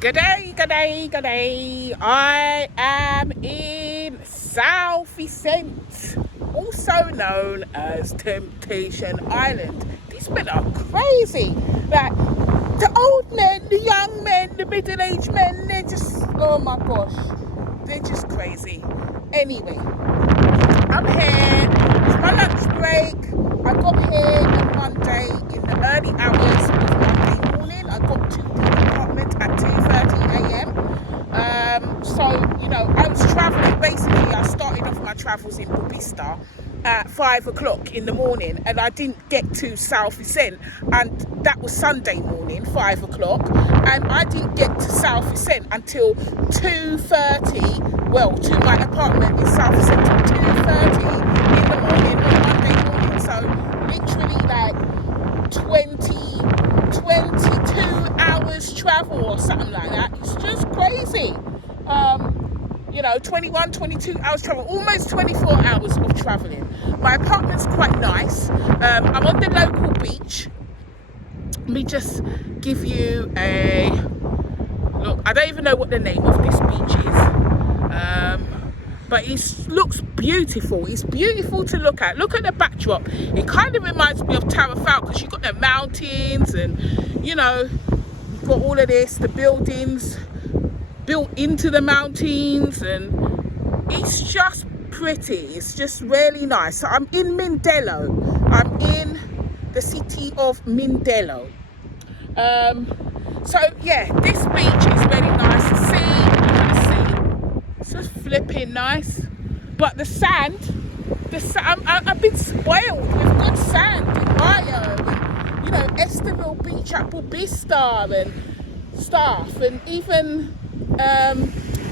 Good day, good day, good day. I am in São Vicente, also known as Temptation Island. These men are crazy. Like, the old men, the young men, the middle-aged men, they're just, oh my gosh, they're just crazy. Anyway, I'm here. It's my lunch break. I got here on Monday in the early hours of Monday morning. I got to the apartment at 2:30 a.m. So, you know, I was travelling. Basically, I started off my travels in Bobista at 5 o'clock in the morning, and I didn't get to São Vicente, and that was Sunday morning, 5 o'clock, and I didn't get to São Vicente until 2:30, well, to my apartment in São Vicente at 2:30 in the morning on Monday morning. So literally like 22 hours travel or something like that. It's just crazy. You know, 22 hours travel, almost 24 hours of traveling. My apartment's quite nice. I'm on the local beach. Let me just give you a look. I don't even know what the name of this beach is. But it looks beautiful. It's beautiful to look at. Look at the backdrop. It kind of reminds me of Tarrafal because you've got the mountains and, you know, you've got all of this, the buildings built into the mountains, and it's just pretty. It's just really nice. So I'm in Mindelo. I'm in the city of Mindelo. So yeah, this beach is really nice to see. It's just flipping nice. But the sand, I've been spoiled with good sand in Mayo, and, you know, Estoril Beach at Bobista and stuff, and even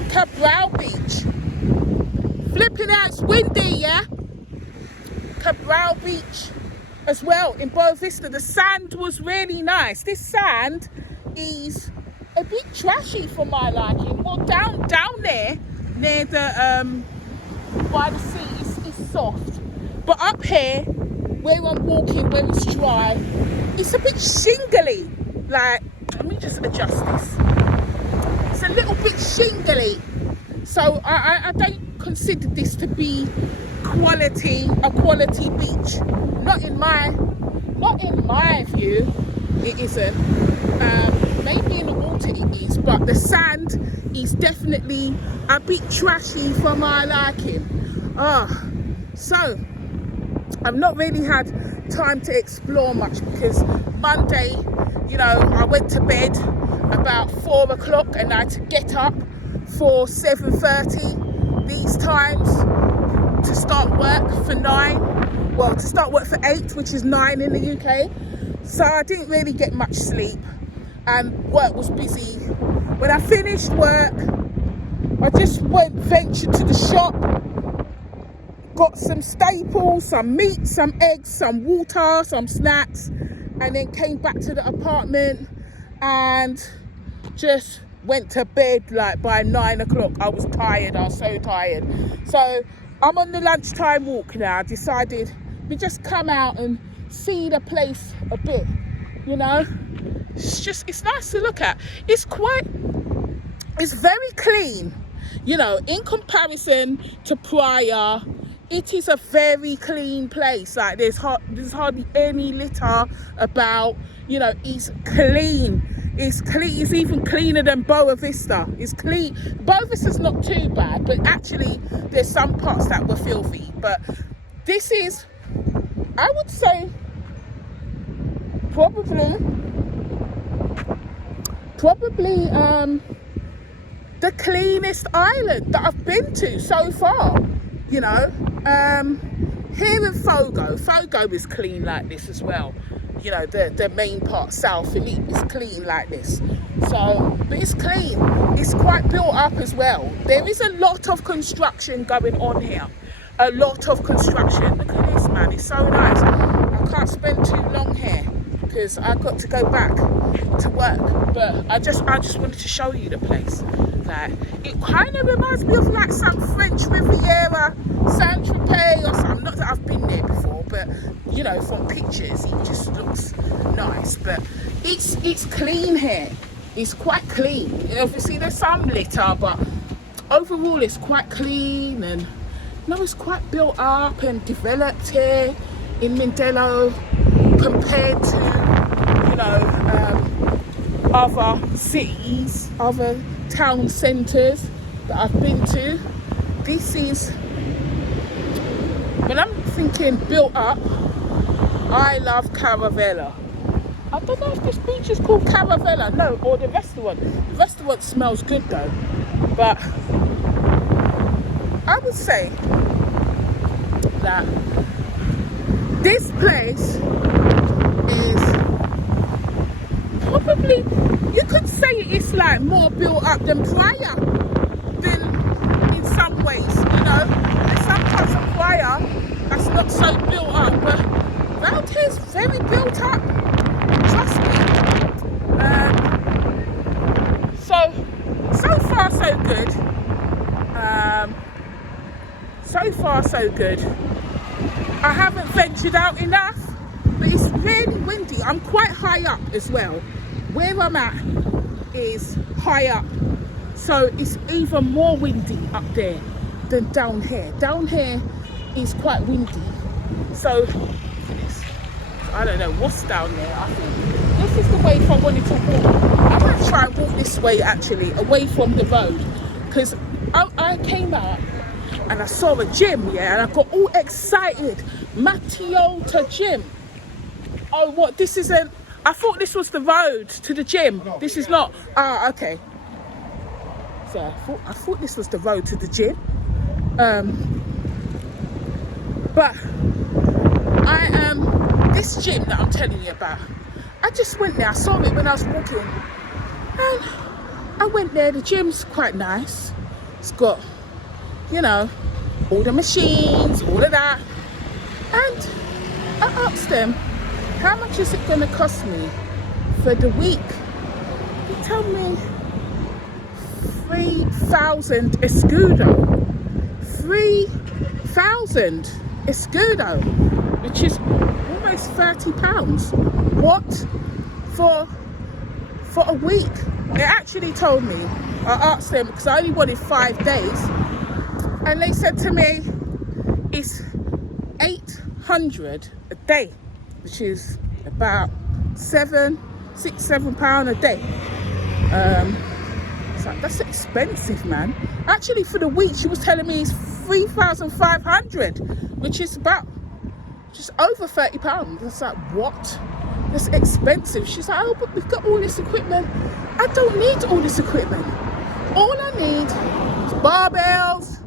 Cabral Beach. Flipping out, it's windy, yeah? Cabral Beach as well in Boa Vista. The sand was really nice. This sand is a bit trashy for my liking. Well, down there near the by the sea is soft, but up here where I'm walking, where it's dry, it's a bit shingly. Like, let me just adjust this. It's a little bit shingly, so I don't consider this to be a quality beach. Not in my view, it isn't. Maybe in the water it is, but the sand is definitely a bit trashy for my liking. So I've not really had time to explore much because Monday, you know, I went to bed about 4 o'clock and I had to get up for 7:30 these times to start work for 9. Well, to start work for 8, which is 9 in the UK. So I didn't really get much sleep and work was busy. When I finished work, I just ventured to the shop, got some staples, some meat, some eggs, some water, some snacks, and then came back to the apartment and just went to bed like by 9 o'clock. I was tired. I was so tired. So I'm on the lunchtime walk now. I decided we just come out and see the place a bit, you know. It's nice to look at. It's very clean, you know, in comparison to prior. It is a very clean place. Like, there's hardly any litter about, you know. It's clean. It's clean. It's even cleaner than Boa Vista. It's clean. Boa Vista's not too bad, but actually there's some parts that were filthy. But this is, I would say, probably the cleanest island that I've been to so far, you know. Here in Fogo is clean like this as well. You know, the main part, São Felipe, is clean like this. So, but it's clean. It's quite built up as well. There is a lot of construction going on here. A lot of construction. Look at this, man. It's so nice. I can't spend too long here because I've got to go back to work. But I just wanted to show you the place. Like, it kind of reminds me of like some French Riviera, Saint-Tropez or something. Not that I've been there before, but you know, from pictures it just looks nice. But it's clean here. it's quite clean. Obviously there's some litter, but overall it's quite clean, and it's quite built up and developed here in Mindelo compared to other cities, other town centres that I've been to. This is, when I'm thinking built up, I love Caravella. I don't know if this beach is called Caravella, no, or the restaurant. The restaurant smells good though, but I would say that this place is probably, you could say it's like more built up than Praia, than in some ways, There's some parts of Praia that's not so built up, but around here is very built up, trust me. So far so good. So far so good. I haven't ventured out enough, but it's really windy. I'm quite high up as well. Where I'm at is high up, so it's even more windy up there than down here. Down here is quite windy, so I don't know what's down there. I think this is the way if I wanted to walk. I'm going to try and walk this way actually, away from the road, because I came out and I saw a gym, and I got all excited. Matiota gym. Oh, what? This isn't. I thought this was the road to the gym. This is not. Ah, okay. So I thought this was the road to the gym. But this gym that I'm telling you about, I just went there. I saw it when I was walking, and I went there. The gym's quite nice. It's got, all the machines, all of that. And I asked them, how much is it going to cost me for the week? They told me 3,000 escudo. 3,000 escudo, which is almost £30. What? For a week? They actually told me, I asked them because I only wanted 5 days, and they said to me it's 800 a day, which is about £7 a day. So that's expensive, man. Actually, for the week she was telling me it's 3,500, which is about just over £30. It's like, what? That's expensive. She's like, oh, but we've got all this equipment. I don't need all this equipment. All I need is barbells,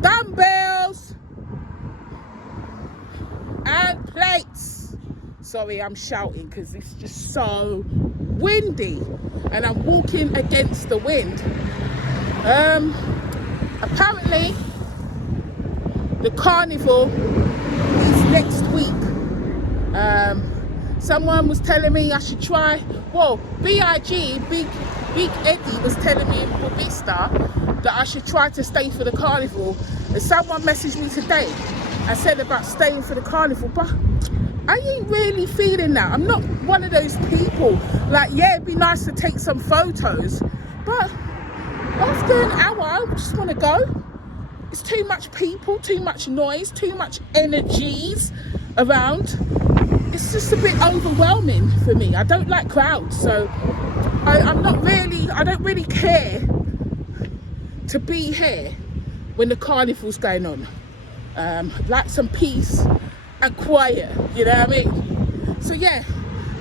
dumbbells, and plates. Sorry, I'm shouting because it's just so windy and I'm walking against the wind. Apparently the carnival is next week. Someone was telling me I should try, Big Eddie was telling me in Bobista that I should try to stay for the carnival, and someone messaged me today and said about staying for the carnival, but I ain't really feeling that. I'm not one of those people, like, yeah, it'd be nice to take some photos, but after an hour I just want to go. It's too much people, too much noise, too much energies around. It's just a bit overwhelming for me. I don't like crowds, so I don't really care to be here when the carnival's going on. I'd like some peace and quiet, you know what I mean? So yeah,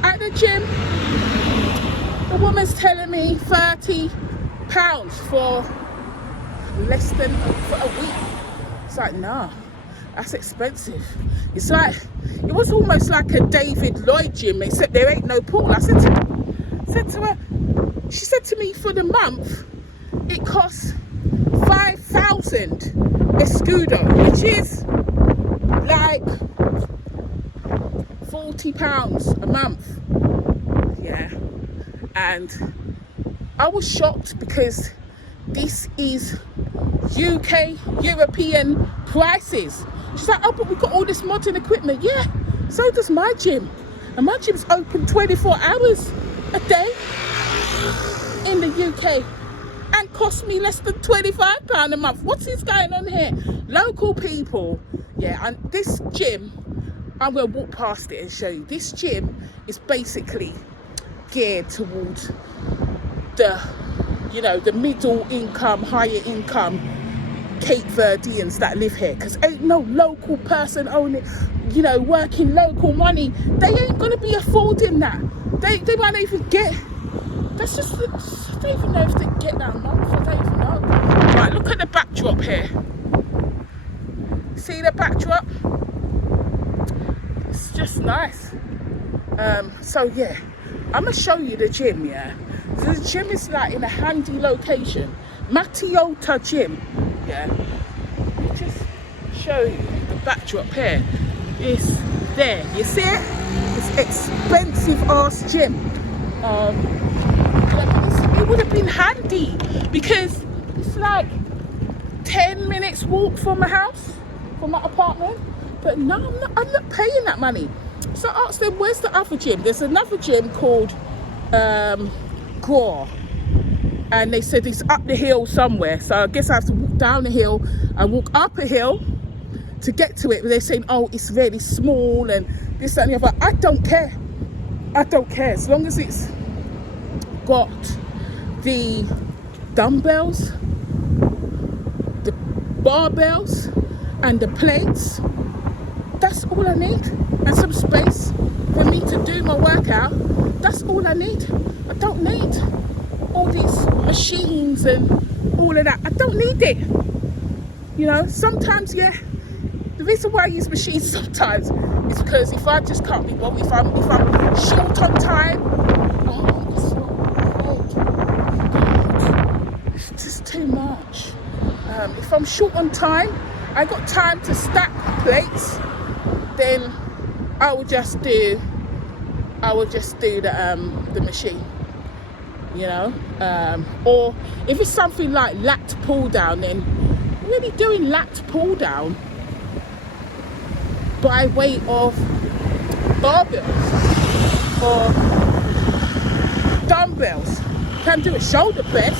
at the gym, the woman's telling me £30 for less than for a week. It's like, nah, that's expensive. It's like, it was almost like a David Lloyd gym, except there ain't no pool. I said to her, she said to me, for the month it costs 5,000 escudo, which is like £40 a month. Yeah, and I was shocked because this is UK European prices. She's like, oh, but we've got all this modern equipment. Yeah, so does my gym, and my gym's open 24 hours a day. in the UK and cost me less than £25 a month. What's this going on here? Local people. Yeah, and this gym, I'm going to walk past it and show you. This gym is basically geared towards the, you know, the middle income, higher income Cape Verdeans that live here, because ain't no local person only, you know, working local money. They ain't gonna be affording that. They might not even get. That's just. I don't even know if they get that month. I don't even know. Right, look at the backdrop here. See the backdrop? It's just nice. So yeah, I'm gonna show you the gym. Yeah, the gym is like in a handy location. Matiota Gym. Yeah, let me just show you the backdrop here. It's there. You see it? It's expensive ass gym. Yeah, but it would have been handy because it's like 10 minutes walk from my house, from my apartment. But no, I'm not paying that money. So I asked them, where's the other gym? There's another gym called Gore. And they said it's up the hill somewhere. So I guess I have to walk down the hill and walk up a hill to get to it. But they're saying, oh, it's really small and this, that, and the other. I don't care. I don't care. As long as it's got the dumbbells, the barbells, and the plates. That's all I need. And some space for me to do my workout. That's all I need. I don't need all these machines and all of that. I don't need it. You know, sometimes, yeah, the reason why I use machines sometimes is because if I just can't be bothered, if I'm short on time, oh, it's not it's just too much. If I'm short on time, I got time to stack plates, then I will just do the machine. You know, or if it's something like lat pull down, then really doing lat pull down by way of barbells or dumbbells. Can do a shoulder press,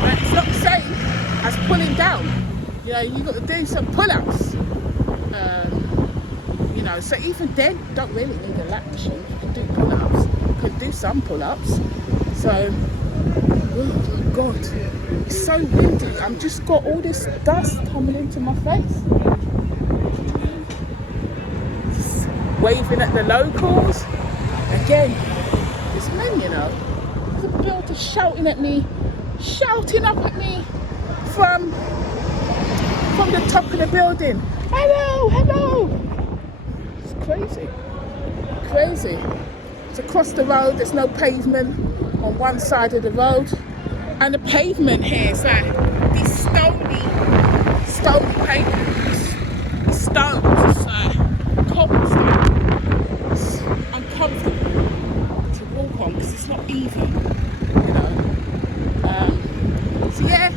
but it's not the same as pulling down. You know, you got to do some pull-ups. You know, so even then, you don't really need a lat machine. You can do pull-ups. You can do some pull-ups. So, oh my God, it's so windy. I've just got all this dust coming into my face. Just waving at the locals. Again, this men, you know, the builder shouting up at me from the top of the building. Hello, hello. It's crazy. It's across the road. There's no pavement on one side of the road, and the pavement here is like these stony pavement, these stones. It's like cobblestone. It's uncomfortable to walk on because it's not even, you know. So yeah,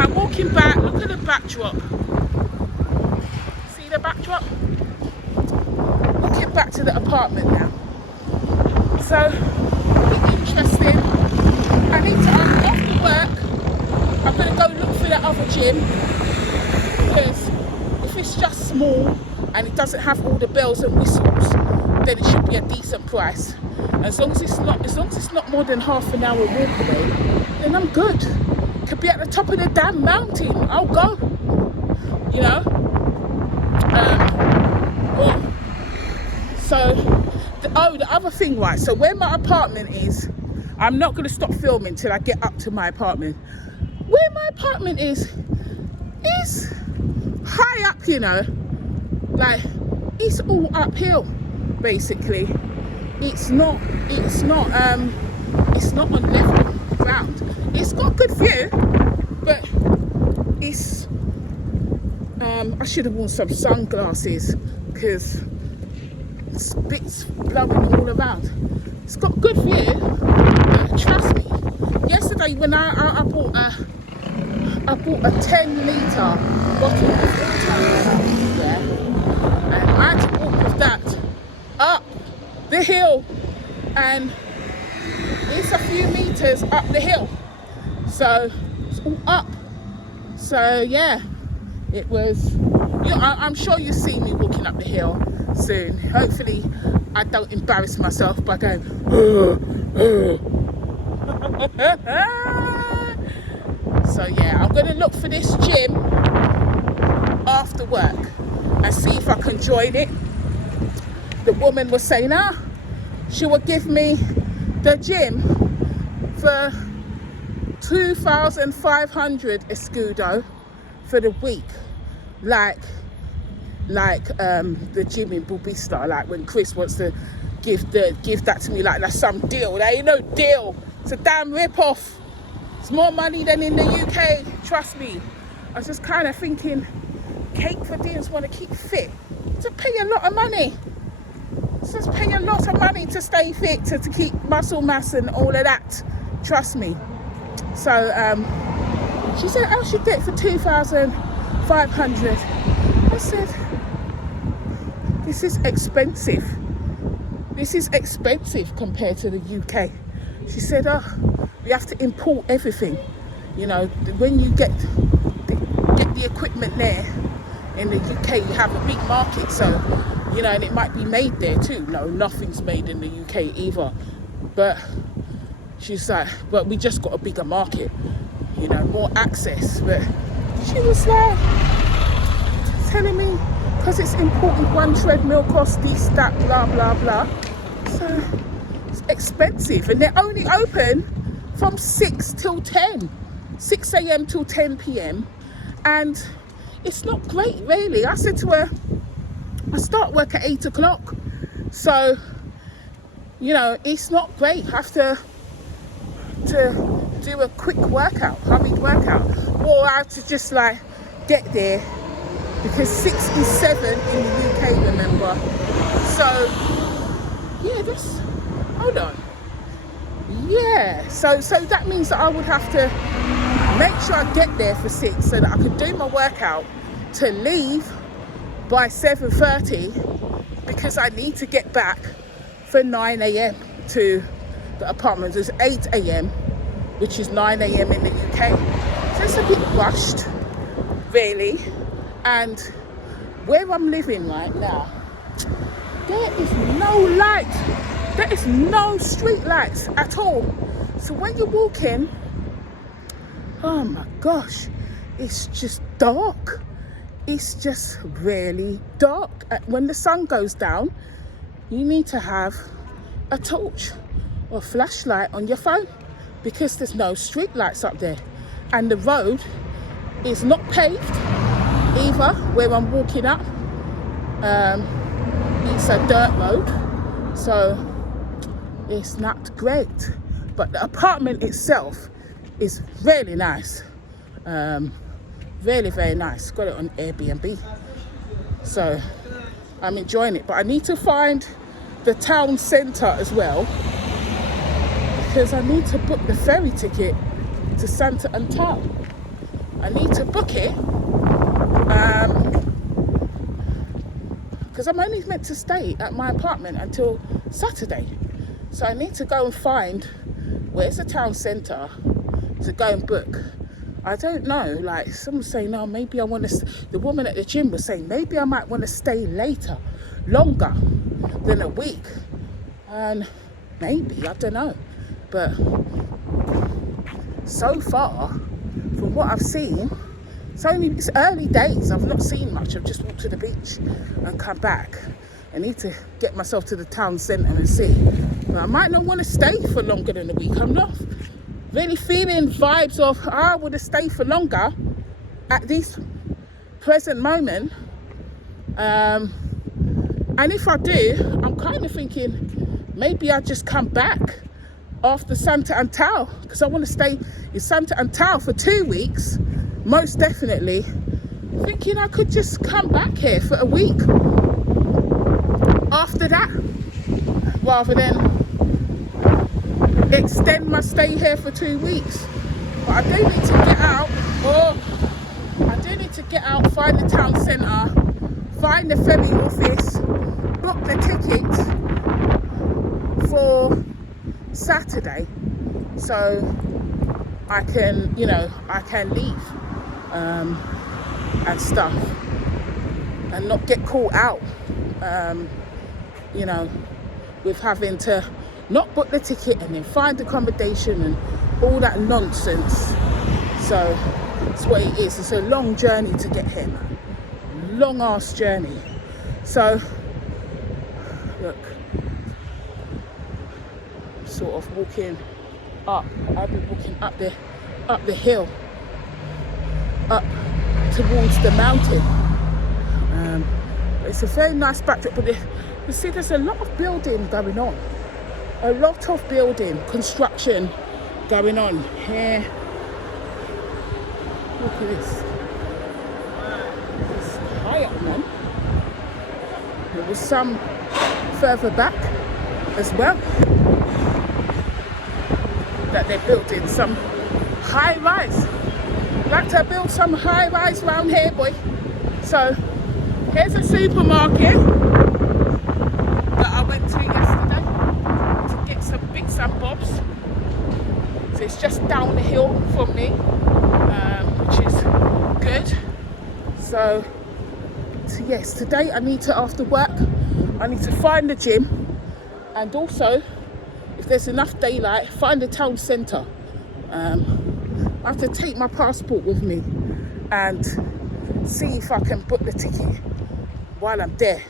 I'm walking back. Look at the backdrop. See the backdrop? Walking back to the apartment now. So interesting. I need to, after work, I'm going to go look for that other gym, because if it's just small and it doesn't have all the bells and whistles, then it should be a decent price. As long as it's not more than half an hour walk away, then I'm good. Could be at the top of the damn mountain. I'll go. You know. The other thing, right, so where my apartment is, I'm not going to stop filming till I get up to my apartment. Where my apartment is high up, you know, like it's all uphill basically. It's not on level ground. It's got good view, but it's I should have worn some sunglasses because bits blowing all around. It's got good view, but trust me, yesterday when I bought a 10-litre bottle of water, yeah, and I had to walk with that up the hill, and it's just a few meters up the hill. So it's all up. So yeah, it was, you know, I'm sure you see me walking up the hill soon. Hopefully I don't embarrass myself by going So yeah, I'm gonna look for this gym after work and see if I can join it. The woman was saying she would give me the gym for 2,500 escudo for the week, like the gym in Bubista, like when Chris wants to give that to me like that's some deal. There ain't no deal. It's a damn rip-off. It's more money than in the UK, trust me. I was just kind of thinking, cake for Deans want to keep fit. To pay a lot of money. Just pay a lot of money to stay fit, to keep muscle mass and all of that. Trust me. So she said, I should do it for 2,500. I said, this is expensive. This is expensive compared to the UK. She said, we have to import everything. You know, when you get the equipment there in the UK, you have a big market. So, you know, and it might be made there too. No, nothing's made in the UK either. But she's like, but we just got a bigger market, you know, more access. But she was like telling me, because it's important, one treadmill costs this, that, blah, blah, blah. So it's expensive. And they're only open from 6 till 10, 6 a.m. till 10 p.m. And it's not great, really. I said to her, I start work at 8 o'clock. So, you know, it's not great. I have to do a quick workout, hurried workout. Or I have to just like get there, because 6 is 7 in the UK, remember? So, yeah, hold on. Yeah, so that means that I would have to make sure I get there for 6 so that I can do my workout to leave by 7:30, because I need to get back for 9 a.m. to the apartment. It's 8 a.m, which is 9 a.m. in the UK. So it's a bit rushed, really. And where I'm living right now, there is no light. There is no street lights at all. So when you walk in, oh my gosh, it's just dark. It's just really dark. When the sun goes down, you need to have a torch or a flashlight on your phone, because there's no street lights up there. And the road is not paved either, where I'm walking up. It's a dirt road, so it's not great. But the apartment itself is really nice. Really, very nice. Got it on Airbnb. So I'm enjoying it. But I need to find the town centre as well, because I need to book the ferry ticket to Santa Antao. I need to book it because I'm only meant to stay at my apartment until Saturday. So I need to go and find where's the town centre to go and book. I don't know, like someone's saying, no, maybe I want to, the woman at the gym was saying, maybe I might want to stay longer than a week. And maybe, I don't know. But so far, from what I've seen, it's early days. I've not seen much. I've just walked to the beach and come back. I need to get myself to the town centre and see. But I might not want to stay for longer than a week. I'm not really feeling vibes of I would have stayed for longer at this present moment. And if I do, I'm kind of thinking maybe I just come back after Santa Antao, because I want to stay in Santa Antao for 2 weeks, most definitely. Thinking I could just come back here for a week after that, rather than extend my stay here for 2 weeks. But I do need to get out, find the town centre, find the ferry office, book the ticket for Saturday, so I can, I can leave and stuff and not get caught out, with having to not book the ticket and then find accommodation and all that nonsense. So that's what it is. It's a long journey to get here, man. Long ass journey. So look, sort of walking up. I'll be walking up the hill, up towards the mountain. It's a very nice backdrop, but you see there's a lot of building going on. A lot of building, construction going on here. Look at this. It's high up, man. There was some further back as well that they're building some high rise. Like to build some high rise around here, boy. So here's a supermarket that I went to yesterday to get some bits and bobs. So it's just down the hill from me, which is good. So yes, today I need to, after work, I need to find the gym, and also, if there's enough daylight, find the town centre. I have to take my passport with me and see if I can book the ticket while I'm there.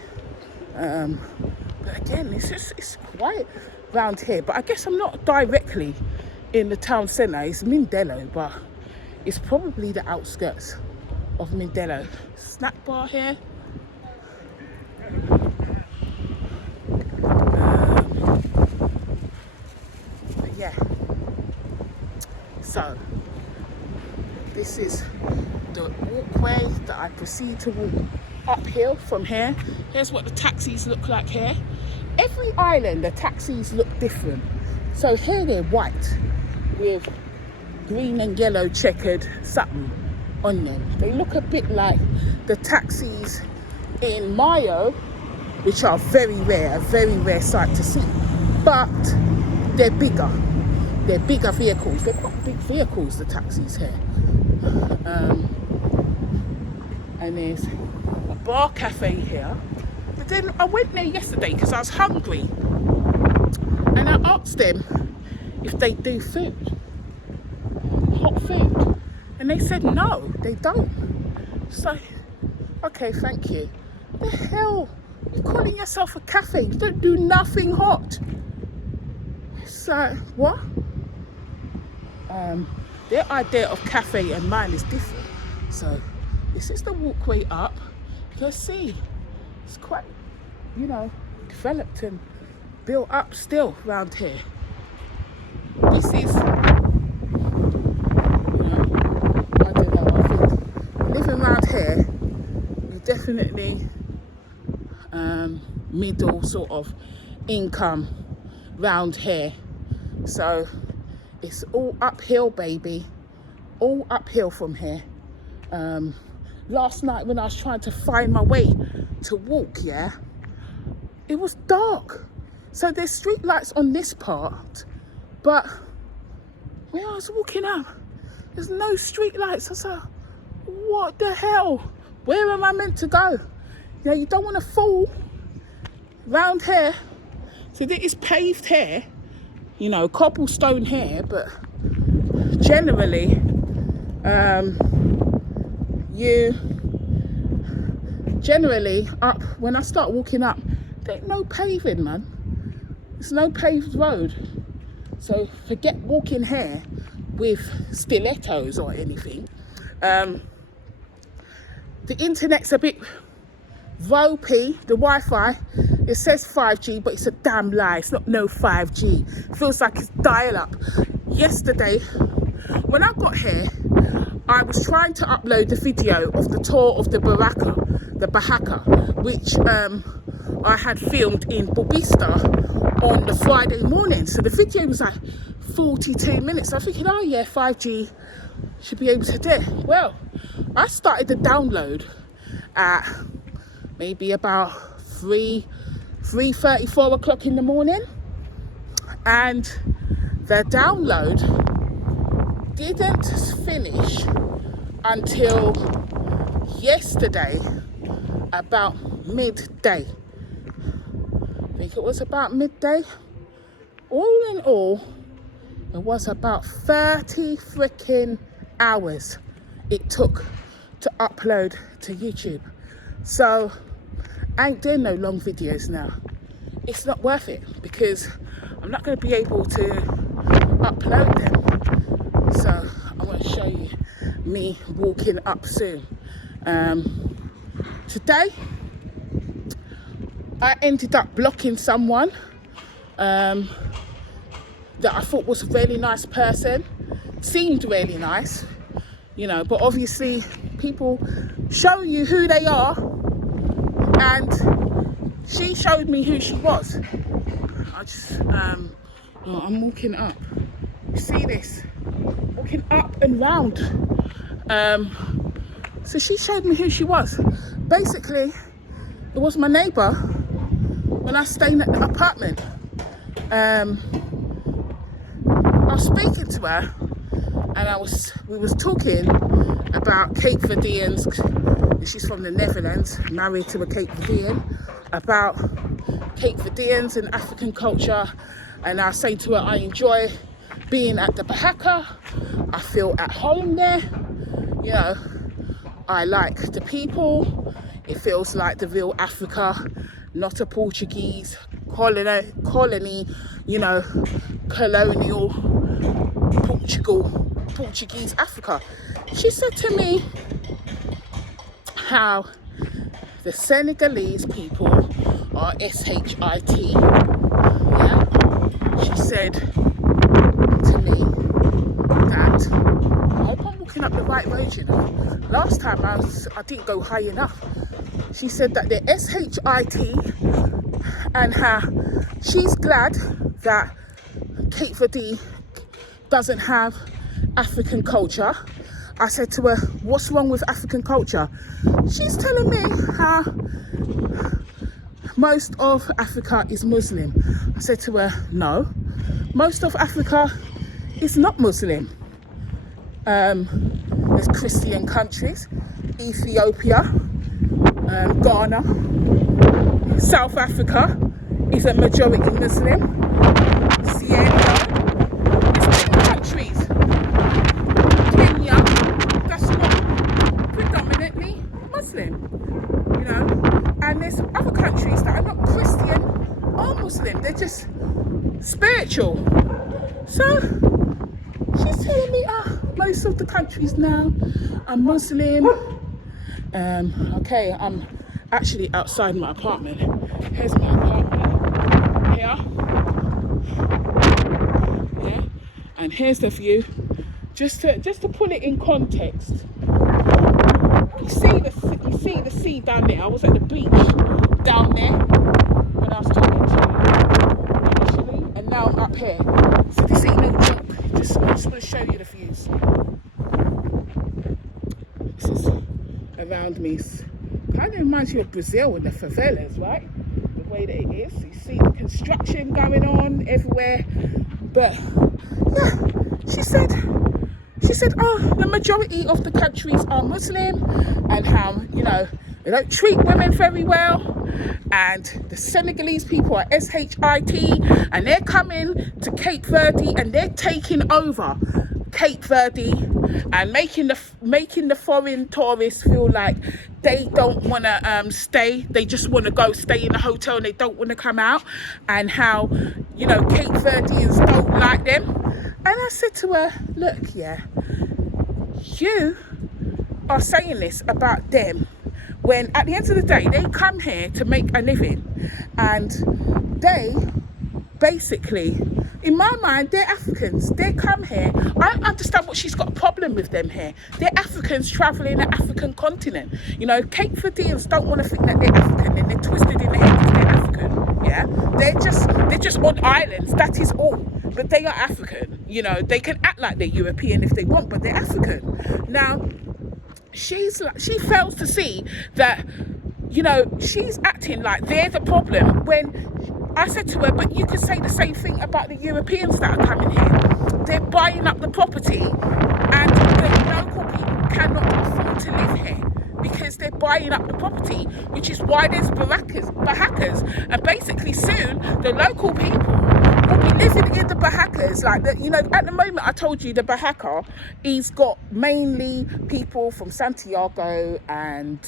But again, it's quiet around here. But I guess I'm not directly in the town centre. It's Mindelo, but it's probably the outskirts of Mindelo. Snack bar here. But yeah. So this is the walkway that I proceed to walk uphill from here. Here's what the taxis look like here. Every island, the taxis look different. So here they're white with green and yellow checkered something on them. They look a bit like the taxis in Mayo, which are very rare, a very rare sight to see. But they're bigger. They're bigger vehicles. They've got big vehicles, the taxis here. And there's a bar cafe here. But then I went there yesterday because I was hungry. And I asked them if they do food, hot food. And they said no, they don't. So, okay, thank you. The hell? You're calling yourself a cafe. You don't do nothing hot. So, what? Their idea of cafe and mine is different. So this is the walkway up. You can see it's quite, developed and built up still around here. This is, I don't know, I think living around here, you're definitely middle sort of income round here. So it's all uphill, baby. All uphill from here. Last night when I was trying to find my way to walk, it was dark. So there's street lights on this part, but when I was walking up, there's no street lights. I was like, what the hell? Where am I meant to go? You don't want to fall round here. So this is paved here. Cobblestone here, but generally, up, when I start walking up, there ain't no paving, man. There's no paved road. So forget walking here with stilettos or anything. The internet's a bit ropey, the Wi-Fi. It says 5G, but it's a damn lie. It's not no 5G. It feels like it's dial-up. Yesterday, when I got here, I was trying to upload the video of the tour of the Bahaka, which I had filmed in Bobista on the Friday morning. So the video was like 42 minutes. I'm thinking, 5G should be able to do it. Well, I started the download at maybe about 3:30, 4 o'clock in the morning, and The download didn't finish until yesterday about midday. I think it was about midday. All in all, it was about 30 freaking hours it took to upload to YouTube. So I ain't doing no long videos now. It's not worth it because I'm not going to be able to upload them. So I want to show you me walking up soon. Today I ended up blocking someone that I thought was a really nice person, seemed really nice, you know, but obviously people show you who they are, and she showed me who she was. I'm walking up. You see this? Walking up and round. So she showed me who she was. Basically, it was my neighbour when I was staying at the apartment. I was speaking to her, and we was talking about Cape Verdeans. She's from the Netherlands, married to a Cape Verdean, about Cape Verdeans and African culture. And I was saying to her, I enjoy being at the Bahaka. I feel at home there. You know, I like the people. It feels like the real Africa, not a Portuguese colony, you know, colonial Portuguese Africa. She said to me how the Senegalese people are SHIT. Yeah. She said to me that, I hope I'm walking up the right road, you know. Last time I didn't go high enough. She said that they're SHIT, and how she's glad that Cape Verde doesn't have African culture. I said to her, what's wrong with African culture? She's telling me how most of Africa is Muslim. I said to her, no, most of Africa is not Muslim. There's Christian countries, Ethiopia, Ghana, South Africa is a majority Muslim. Sierra Leone, there's many countries. Kenya, that's not predominantly Muslim, you know. And there's other countries that are not Christian or Muslim, they're just spiritual. So she's telling me, most of the countries now are Muslim. Okay, I'm actually outside my apartment. Here's my apartment here. Yeah, and here's the view. Just to put it in context. You see the sea down there. I was at the beach down there when I was talking to you initially, and now I'm up here. So this ain't no joke. I just want to show you the views. This is around me. Kind of reminds you of Brazil and the favelas, right? The way that it is. You see the construction going on everywhere. But yeah, she said, the majority of the countries are Muslim, and how, you know, they don't treat women very well, and the Senegalese people are SHIT, and they're coming to Cape Verde and they're taking over Cape Verde and making the foreign tourists feel like they don't want to stay. They just want to go stay in the hotel and they don't want to come out, and how, you know, Cape Verdeans don't like them. And I said to her, look, yeah, you are saying this about them when at the end of the day they come here to make a living, and they basically, in my mind, they're Africans. They come here. I don't understand what she's got a problem with them here. They're Africans travelling the African continent. You know, Cape Verdeans don't want to think that they're African, and they're twisted in the head because they're African. Yeah, they're just on islands. That is all. But they are African. You know, they can act like they're European if they want, but they're African. Now, she fails to see that, you know, she's acting like they're the problem when I said to her, but you could say the same thing about the Europeans that are coming here. They're buying up the property and the local people cannot afford to live here because they're buying up the property, which is why there's barrackers. And basically soon the local people will be living in the barrackers. Like, at the moment I told you the barracker, he's got mainly people from Santiago and,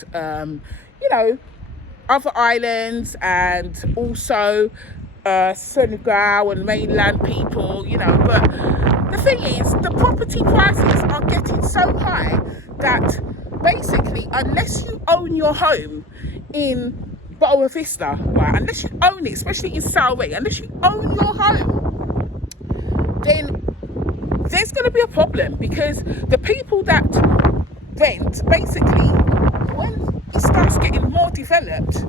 other islands, and also Senegal and mainland people, but the thing is, the property prices are getting so high that basically, unless you own your home in Boa Vista, right, unless you own it, especially in Salway, unless you own your home, then there's going to be a problem, because the people that rent, basically, when it starts getting more developed,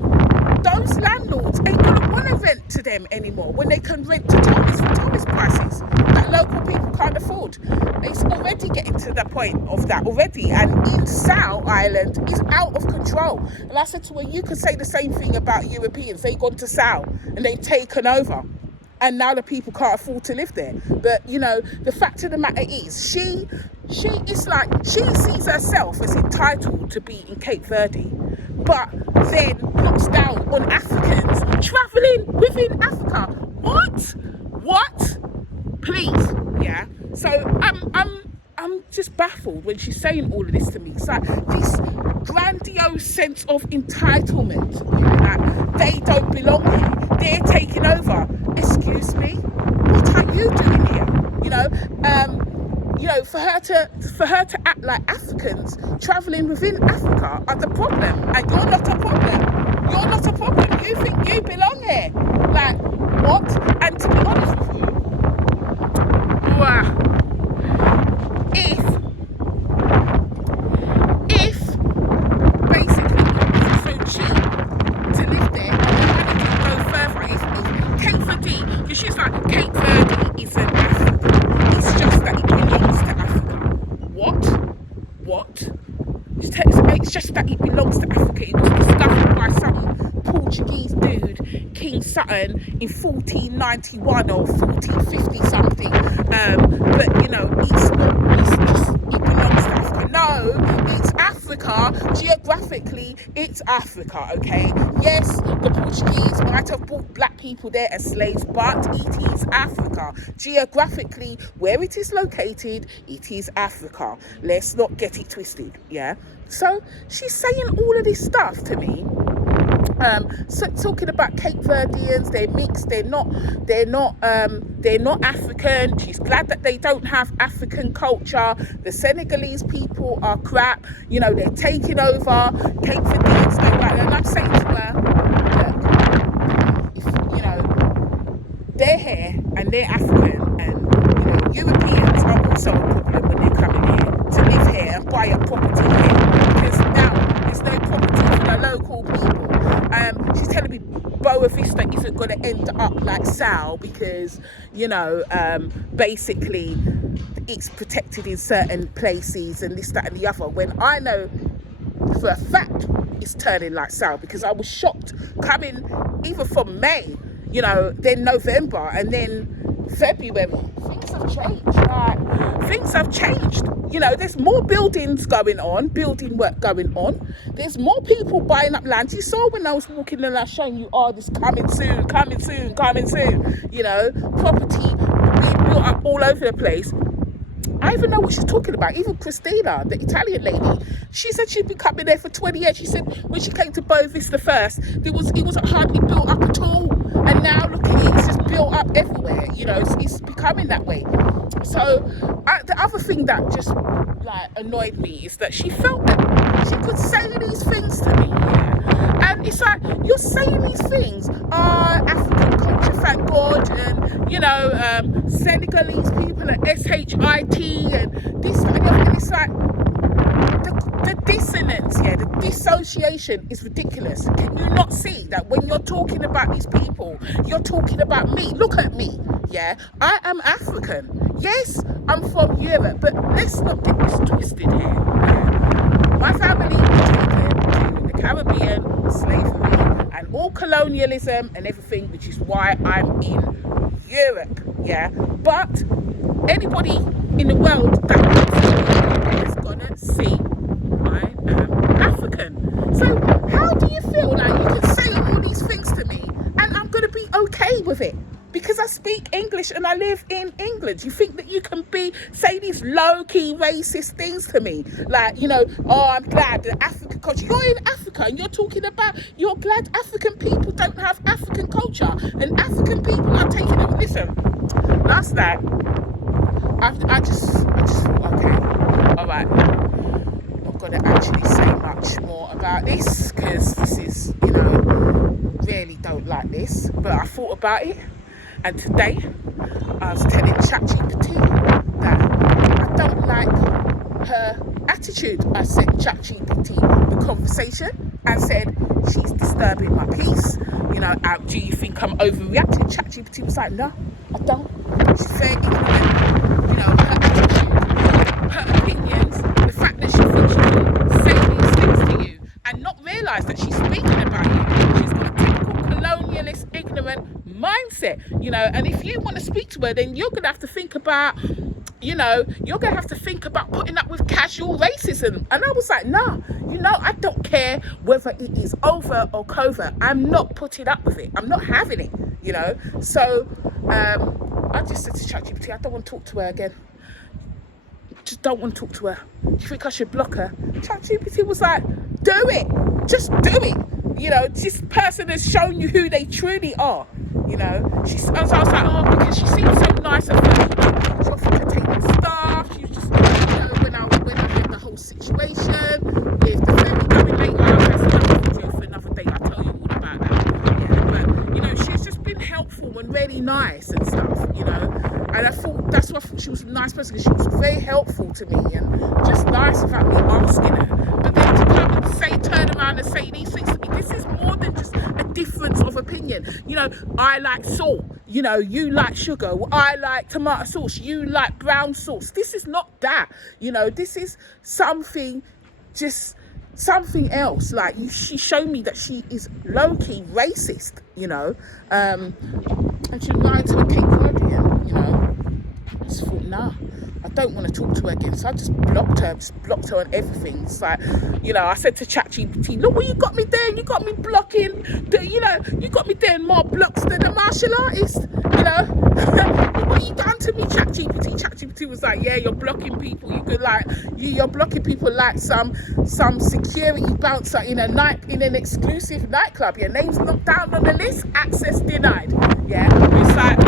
those landlords ain't going to want to rent to them anymore when they can rent to tourists for tourist prices that local people can't afford. It's already getting to the point of that already, and in South Island is out of control. And I said to her, you could say the same thing about Europeans. They've gone to South and they've taken over, and now the people can't afford to live there. But the fact of the matter is, she sees herself as entitled to be in Cape Verde, but then looks down on Africans travelling within Africa. What? Please, yeah. So I'm just baffled when she's saying all of this to me. It's like this grandiose sense of entitlement, that they don't belong here, they're taking over. Excuse me, what are you doing here? For her to act like Africans travelling within Africa are the problem, and you're not a problem. You're not a problem. You think you belong here? Like, what? And to be honest with you, if basically it's so cheap to live there, and it can go further. If Cape Verde, because she's like, Cape Verde is an Africa. It's just that it belongs to Africa. What? It's just that it belongs to Africa. It was discovered by some Portuguese dude, King Sutton, in 1491 or 1450 something. But it belongs to Africa. No, it's Africa. Geographically, it's Africa, okay? Yes, the Portuguese might have brought black people there as slaves, but it is Africa. Geographically, where it is located, it is Africa. Let's not get it twisted, yeah? So she's saying all of this stuff to me. So talking about Cape Verdeans, they're mixed, they're not African. She's glad that they don't have African culture. The Senegalese people are crap, they're taking over. Cape Verdeans, and I'm saying to her, look, if they're here and they're African, and Europeans are also a problem when they're coming here to live here and buy a property here, because now there's no property for the local people. She's telling me Boa Vista isn't going to end up like Sal because, basically it's protected in certain places and this, that and the other, when I know for a fact it's turning like Sal, because I was shocked coming even from May, then November and then February. Things have changed. Things have changed. There's more building work going on. There's more people buying up land. You saw when I was walking and I was showing you, this coming soon. Property being built up all over the place. I even know what she's talking about. Even Christina, the Italian lady, she said she'd been coming there for 20 years. She said when she came to Boa Vista first, it wasn't hardly built up at all. And now look at it, it's just built up everywhere. It's becoming that way. So the other thing that just annoyed me is that she felt that she could say these things to me. Yeah? And it's like, you're saying these things, African culture, thank God, and Senegalese people and SHIT and this, that, and the other. And it's like, the dissonance, the dissociation is ridiculous. Can you not see that when you're talking about these people, you're talking about me? Look at me, I am African. Yes, I'm from Europe, but let's not get this twisted here. My family was taken to the Caribbean, slavery, and all colonialism and everything, which is is why I'm in Europe, yeah? But anybody in the world that knows me is gonna see I am African. So how do you feel? Like, you can say all these things to me and I'm gonna be okay with it because I speak English and I live in England. You think that you can say these low-key racist things to me, like, you know, oh, I'm glad that African culture. You're in Africa and you're talking about you're glad African people don't have African culture and African people are taking it. Listen, last night I just thought, okay, all right, not gonna actually say much more about this because this is, you know, really don't like this, but I thought about it. And today, I was telling ChatGPT that I don't like her attitude. I sent ChatGPT the conversation and said, she's disturbing my peace. You know, do you think I'm overreacting? ChatGPT was like, no, I don't. She's very ignorant. You know, her attitude, her opinions, the fact that she thinks she can say these things to you and not realise that she's speaking about you. She's got a typical colonialist, ignorant mindset, you know, and if you want to speak to her, then you're gonna have to think about, you know, you're gonna have to think about putting up with casual racism. And I was like, no, you know, I don't care whether it is overt or covert. I'm not putting up with it. I'm not having it, you know. So I just said to ChatGPT, I don't want to talk to her again. Just don't want to talk to her. Do you think I should block her? ChatGPT was like, do it, just do it. You know, this person has shown you who they truly are. You know, so I was like, oh, because she seems so nice at first. She offered to take my stuff. She was just, you know, when I had the whole situation with the family going later, that's another video for another day. I'll tell you all about that. Yeah, but, you know, she's just been helpful and really nice and stuff, you know. And I thought, that's why I thought she was a nice person, because she was very helpful to me and just nice about me asking her. But then to come and turn around and say these things to me, this is more than just a difference of opinion. You know, I like salt, you know, you like sugar, I like tomato sauce, you like brown sauce. This is not that, you know, this is something, just something else. Like, she showed me that she is low-key racist, you know, and she lied to a Cape Guardian, you know. I just thought, nah, I don't want to talk to her again. So I just blocked her on everything. It's like, you know, I said to ChatGPT, look what you got me doing. You got me blocking, you know, you got me doing more blocks than a martial artist, you know. What you done to me, ChatGPT? ChatGPT was like, yeah, you're blocking people. You could like, you're blocking people like some security bouncer in an exclusive nightclub. Your name's not down on the list, access denied. Yeah, it's like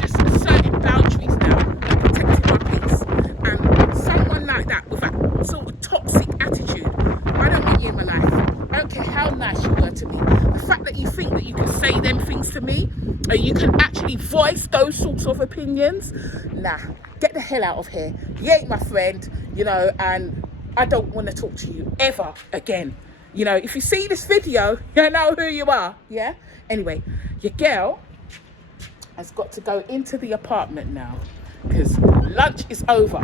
just asserting boundaries now and protecting my peace. And someone like that with that sort of toxic attitude, I don't want you in my life. I don't care how nice you were to me. The fact that you think that you can say them things to me, or you can actually voice those sorts of opinions, nah, get the hell out of here. You ain't my friend, you know, and I don't want to talk to you ever again. You know, if you see this video, you know who you are, yeah? Anyway, your girl has got to go into the apartment now because lunch is over.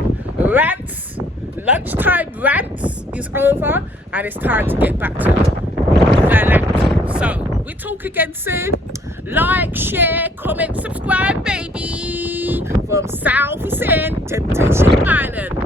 Lunchtime rants is over, and it's time to get back to the laptop. So we talk again soon. Like, share, comment, subscribe, baby. From São Vicente, Temptation Island.